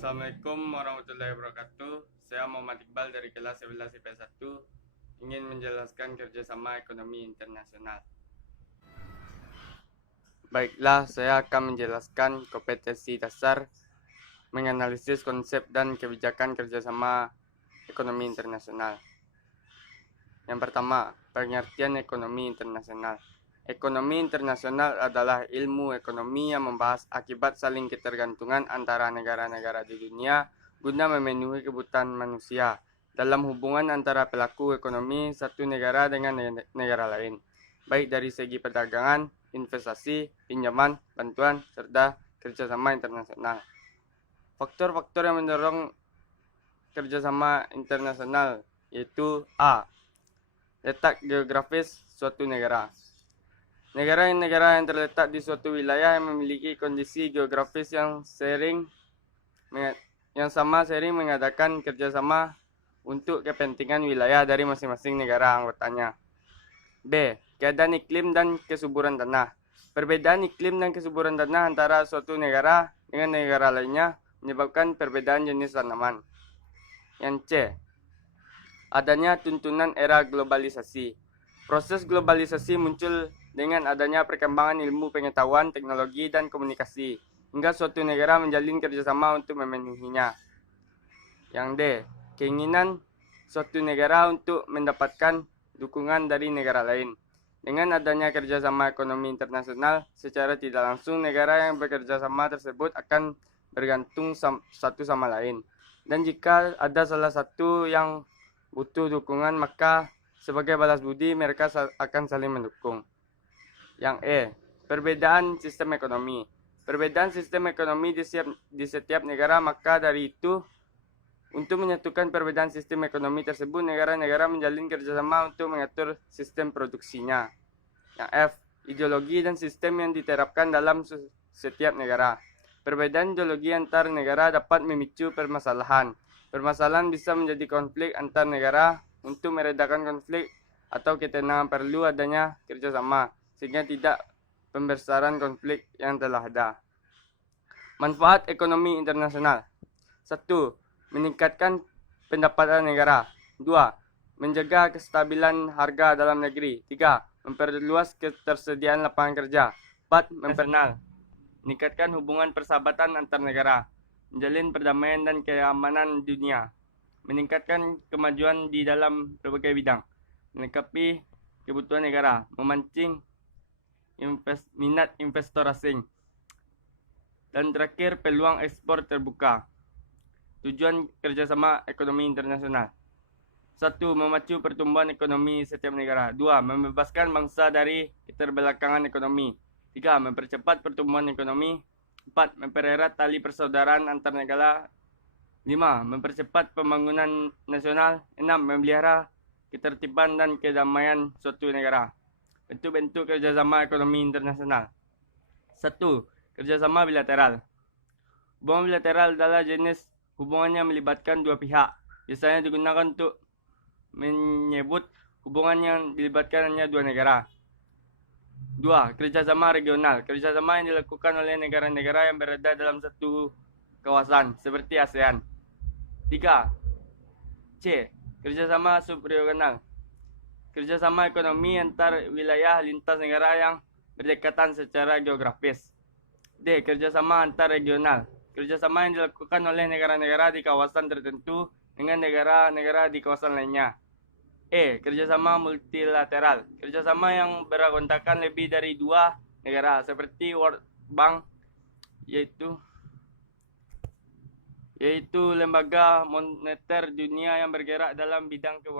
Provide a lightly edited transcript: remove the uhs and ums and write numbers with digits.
Assalamualaikum warahmatullahi wabarakatuh. Saya Muhammad Iqbal dari kelas 11 IPS 1 ingin menjelaskan kerjasama ekonomi internasional. Baiklah, saya akan menjelaskan kompetensi dasar menganalisis konsep dan kebijakan kerjasama ekonomi internasional. Yang pertama, pengertian ekonomi internasional. Ekonomi internasional adalah ilmu ekonomi yang membahas akibat saling ketergantungan antara negara-negara di dunia guna memenuhi kebutuhan manusia dalam hubungan antara pelaku ekonomi satu negara dengan negara lain, baik dari segi perdagangan, investasi, pinjaman, bantuan, serta kerjasama internasional. Faktor-faktor yang mendorong kerjasama internasional yaitu A. Letak geografis suatu negara. Negara yang terletak di suatu wilayah yang memiliki kondisi geografis yang sering mengadakan kerjasama untuk kepentingan wilayah dari masing-masing negara anggotanya. B. Keadaan iklim dan kesuburan tanah. Perbedaan iklim dan kesuburan tanah antara suatu negara dengan negara lainnya menyebabkan perbedaan jenis tanaman. Yang C. Adanya tuntunan era globalisasi. Proses globalisasi muncul dengan adanya perkembangan ilmu pengetahuan, teknologi, dan komunikasi, hingga suatu negara menjalin kerjasama untuk memenuhinya. Yang D. Keinginan suatu negara untuk mendapatkan dukungan dari negara lain. Dengan adanya kerjasama ekonomi internasional, secara tidak langsung negara yang bekerja sama tersebut akan bergantung satu sama lain. Dan jika ada salah satu yang butuh dukungan, maka sebagai balas budi mereka akan saling mendukung. Yang E. Perbedaan sistem ekonomi. Perbedaan sistem ekonomi di setiap negara, maka dari itu untuk menyatukan perbedaan sistem ekonomi tersebut, negara-negara menjalin kerjasama untuk mengatur sistem produksinya. Yang F. Ideologi dan sistem yang diterapkan dalam setiap negara. Perbedaan ideologi antar negara dapat memicu permasalahan. Permasalahan bisa menjadi konflik antar negara. Untuk meredakan konflik atau ketenangan perlu adanya kerjasama, sehingga tidak pembesaran konflik yang telah ada. Manfaat ekonomi internasional. 1. Meningkatkan pendapatan negara. 2. Menjaga kestabilan harga dalam negeri. 3. Memperluas ketersediaan lapangan kerja. 4. Memperkenal. Meningkatkan hubungan persahabatan antar negara. Menjalin perdamaian dan keamanan dunia. Meningkatkan kemajuan di dalam berbagai bidang. Melengkapi kebutuhan negara. Memancing minat investor asing. Dan terakhir, peluang ekspor terbuka. Tujuan kerjasama ekonomi internasional. 1. Memacu pertumbuhan ekonomi setiap negara. 2. Membebaskan bangsa dari keterbelakangan ekonomi. 3. Mempercepat pertumbuhan ekonomi. 4. Mempererat tali persaudaraan antar negara. 5. Mempercepat pembangunan nasional. 6. Memelihara ketertiban dan kedamaian suatu negara. Bentuk-bentuk kerjasama ekonomi internasional. 1. Kerjasama bilateral. Hubungan bilateral adalah jenis hubungan yang melibatkan dua pihak. Biasanya digunakan untuk menyebut hubungan yang dilibatkan hanya dua negara. 2. Kerjasama regional. Kerjasama yang dilakukan oleh negara-negara yang berada dalam satu kawasan, seperti ASEAN. 3. C. Kerjasama subregional. Kerjasama ekonomi antar wilayah lintas negara yang berdekatan secara geografis. D. Kerjasama antar regional. Kerjasama yang dilakukan oleh negara-negara di kawasan tertentu dengan negara-negara di kawasan lainnya. E. Kerjasama multilateral. Kerjasama yang beragontakan lebih dari dua negara, seperti World Bank, yaitu lembaga moneter dunia yang bergerak dalam bidang keuangan.